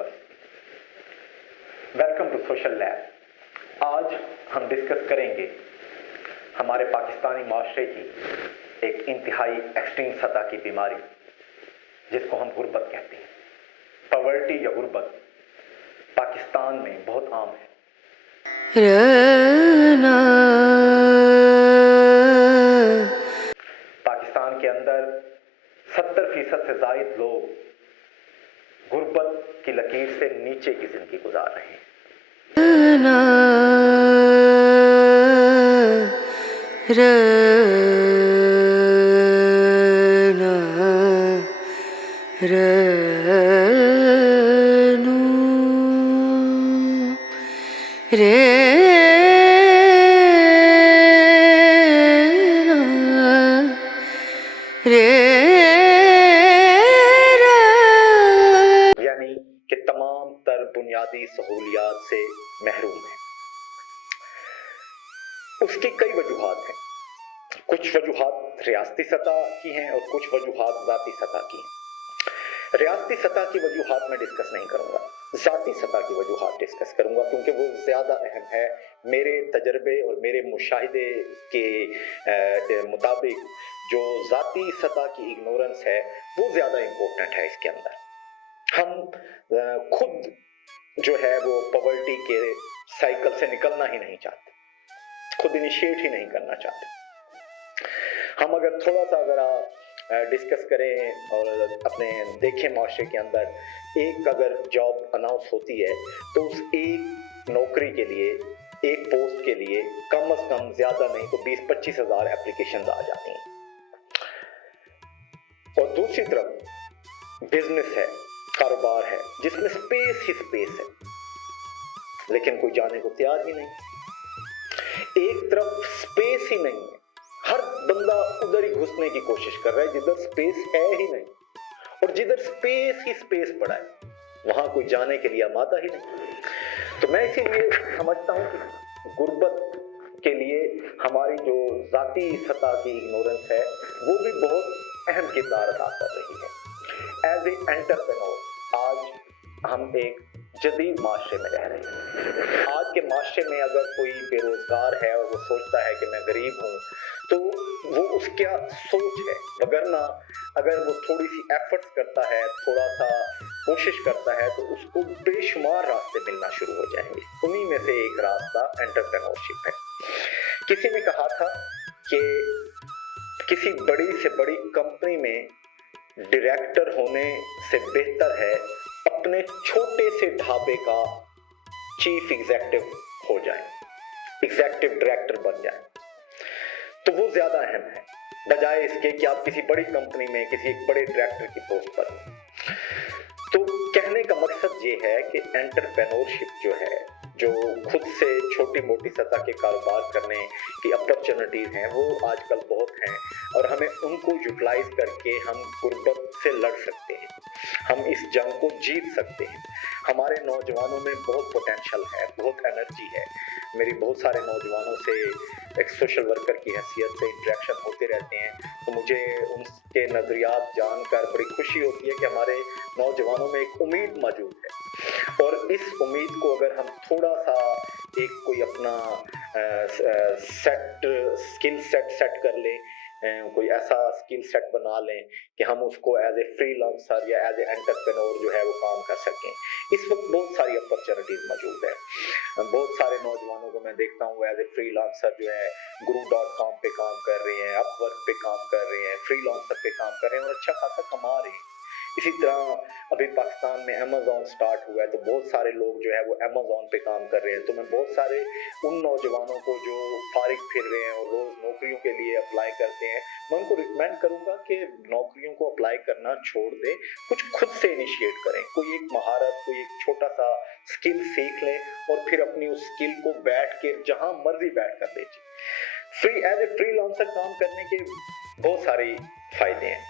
Viewers, welcome to social lab. आज हम discuss करेंगे हमारे पाकिस्तानी माशरे की एक इंतहाई एक्सट्रीम सतह की बीमारी जिसको हम गुर्बत कहते हैं। पॉवर्टी या गुर्बत पाकिस्तान में बहुत आम है। पाकिस्तान के अंदर 70% से ज़ायद लोग गुर्बत की लकीर से नीचे की जिंदगी गुजार रहे हैं। यानी कि तमाम तर बुनियादी सहूलियात से महरूम है। उसकी कई वजूहात हैं। कुछ वजूहात रियासती सतह की हैं और कुछ वजूहात ज़ाती सतह की हैं। रियासती सतह की वजूहात मैं डिस्कस नहीं करूंगा, ज़ाती सतह की वजूहात डिस्कस करूंगा क्योंकि वो ज़्यादा अहम है। मेरे तजर्बे और मेरे मुशाहिदे के मुताबिक जो ज़ाती सतह की इग्नोरेंस है वो ज़्यादा इम्पोर्टेंट है। इसके अंदर हम खुद जो है वो पॉवर्टी के साइकिल से निकलना ही नहीं चाहते, खुद इनिशिएट ही नहीं करना चाहते। हम अगर थोड़ा सा अगर डिस्कस करें और अपने देखें माशरे के अंदर, एक अगर जॉब अनाउंस होती है तो उस एक नौकरी के लिए, एक पोस्ट के लिए कम से कम ज़्यादा नहीं तो 20-25 हज़ार एप्लीकेशंस आ जाती हैं। और दूसरी तरफ बिजनेस है, कारोबार है जिसमें स्पेस ही स्पेस है, लेकिन कोई जाने को तैयार ही नहीं। एक तरफ स्पेस ही नहीं है, हर बंदा उधर ही घुसने की कोशिश कर रहा है जिधर स्पेस है ही नहीं, और जिधर स्पेस ही स्पेस पड़ा है वहां कोई जाने के लिए आमादा ही नहीं। तो मैं इसीलिए समझता हूं कि गुर्बत के लिए हमारी जो ज़ाती सतह की इग्नोरेंस है वो भी बहुत अहम किरदार अदा कर रही है। एज ए एंटरप्रेन्योर आज हम एक जदीद माशरे में रह रहे हैं। आज के माशरे में अगर कोई बेरोजगार है और वो सोचता है कि मैं गरीब हूँ तो वो उसका सोच है, वगरना अगर वो थोड़ी सी एफर्ट्स करता है, थोड़ा सा कोशिश करता है तो उसको बेशुमार रास्ते मिलना शुरू हो जाएंगे। उन्हीं में से एक रास्ता एंटरप्रेन्योरशिप है। किसी ने कहा था कि किसी बड़ी से बड़ी कंपनी में डायरेक्टर होने से बेहतर है अपने छोटे से ढाबे का चीफ एग्जीक्यूटिव हो जाए, एग्जीक्यूटिव डायरेक्टर बन जाए, तो वो ज्यादा अहम है बजाय इसके कि आप किसी बड़ी कंपनी में किसी एक बड़े डायरेक्टर की पोस्ट पर। तो कहने का मकसद ये है कि एंटरप्रेन्योरशिप जो है, जो खुद से छोटी मोटी सतह के कारोबार करने की अपॉर्चुनिटीज हैं वो आजकल बहुत हैं और हमें उनको यूटिलाइज करके हम गुर्बत से लड़ सकते हैं, हम इस जंग को जीत सकते हैं। हमारे नौजवानों में बहुत पोटेंशियल है, बहुत एनर्जी है। मेरी बहुत सारे नौजवानों से एक सोशल वर्कर की हैसियत से इंटरेक्शन होते रहते हैं, तो मुझे उनके नज़रियात जानकर बड़ी खुशी होती है कि हमारे नौजवानों में एक उम्मीद मौजूद है। और इस उम्मीद को अगर हम थोड़ा सा एक कोई अपना स्किल सेट कर लें, कोई ऐसा स्किल सेट बना लें कि हम उसको एज ए फ्रीलांसर या एज ए एंटरप्रेन्योर जो है वो काम कर सकें। इस वक्त बहुत सारी अपॉर्चुनिटीज मौजूद है। बहुत सारे नौजवानों को मैं देखता हूँ एज ए फ्रीलांसर जो है guru.com पे काम कर रहे हैं, अपवर्क पे काम कर रहे हैं, फ्रीलांसर पे काम कर रहे हैं और अच्छा खासा कमा रहे हैं। इसी तरह अभी पाकिस्तान में अमेज़ॉन स्टार्ट हुआ है तो बहुत सारे लोग जो है वो अमेज़ॉन पे काम कर रहे हैं। तो मैं बहुत सारे उन नौजवानों को जो फारिग फिर रहे हैं और रोज़ नौकरियों के लिए अप्लाई करते हैं, मैं उनको रिकमेंड करूंगा कि नौकरियों को अप्लाई करना छोड़ दें, कुछ खुद से इनिशिएट करें, कोई एक महारत, कोई एक छोटा सा स्किल सीख लें और फिर अपनी उस स्किल को बैठ के जहां मर्जी बैठ कर बेचें। एज ए फ्रीलांसर काम करने के बहुत सारे फायदे हैं।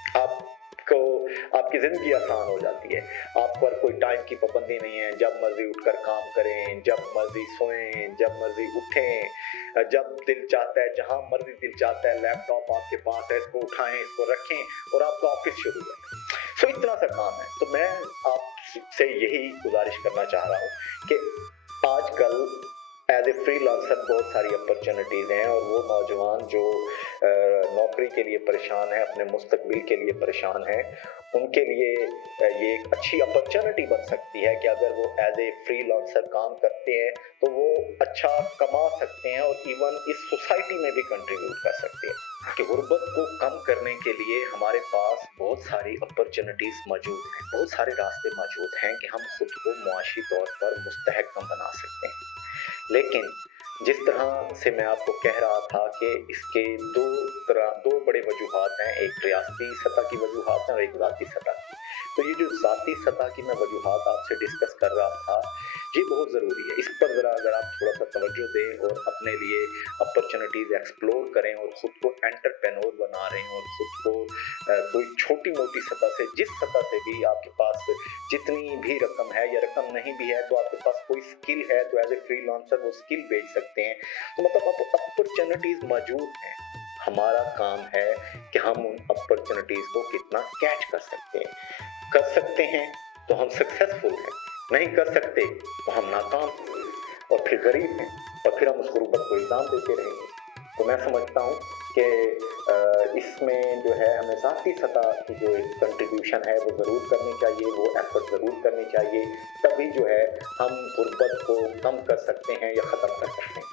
आपकी जिंदगी आसान हो जाती है, आप पर कोई टाइम की पाबंदी नहीं है, जब मर्जी उठकर काम करें, जब मर्जी सोएं, जब मर्जी उठें, जब दिल चाहता है, जहां मर्जी दिल चाहता है लैपटॉप आपके पास है, इसको उठाएं, इसको रखें और आपका ऑफिस शुरू करें। सो इतना सा काम है। तो मैं आप से यही गुजारिश करना चाह रहा हूँ कि आजकल एज ए फ्रीलांसर बहुत सारी अपॉर्चुनिटीज़ हैं, और वो नौजवान जो नौकरी के लिए परेशान है, अपने मुस्तकबिल के लिए परेशान है, उनके लिए ये एक अच्छी अपॉर्चुनिटी बन सकती है कि अगर वो एज ए फ्रीलांसर काम करते हैं तो वो अच्छा कमा सकते हैं और इवन इस सोसाइटी में भी कंट्रीब्यूट कर सकते हैं। कि गुर्बत को कम करने के लिए हमारे पास बहुत सारी अपॉर्चुनिटीज़ मौजूद हैं, बहुत सारे रास्ते मौजूद हैं कि हम खुद को मुआशी तौर पर मुस्तहकम बना सकते हैं। लेकिन जिस तरह से मैं आपको कह रहा था कि इसके दो बड़े वजूहात हैं, एक रियासती सतह की वजूहात है और एक ज़ाती सतह की। तो ये जो ज़ाती सतह की मैं वजूहात आपसे डिस्कस कर रहा था, ये बहुत ज़रूरी है। इस पर ज़रा अगर आप थोड़ा सा तवज्जो दें और अपने लिए अपॉर्चुनिटीज़ एक्सप्लोर करें और ख़ुद को एंटरप्रेन्योर बना रहे हैं, और ख़ुद को कोई छोटी मोटी सतह से, जिस सतह से भी आपके पास जितनी भी रकम है, या रकम नहीं भी है तो आपके पास कोई स्किल है तो एज ए फ्रीलांसर वो स्किल बेच सकते हैं। तो मतलब अपॉर्चुनिटीज़ मौजूद हैं, हमारा काम है कि हम उन अपॉर्चुनिटीज़ को कितना कैच कर सकते हैं तो हम सक्सेसफुल हैं, नहीं कर सकते तो हम नाकाम हैं और फिर गरीब हैं, और फिर हम उस गुर्बत को इल्ज़ाम देते रहेंगे। तो मैं समझता हूँ कि इसमें जो है हमें ज़ाती सतह की जो एक कंट्रीब्यूशन है वो ज़रूर करनी चाहिए, वो एफर्ट ज़रूर करनी चाहिए, तभी जो है हम गुर्बत को कम कर सकते हैं या ख़त्म कर सकते हैं।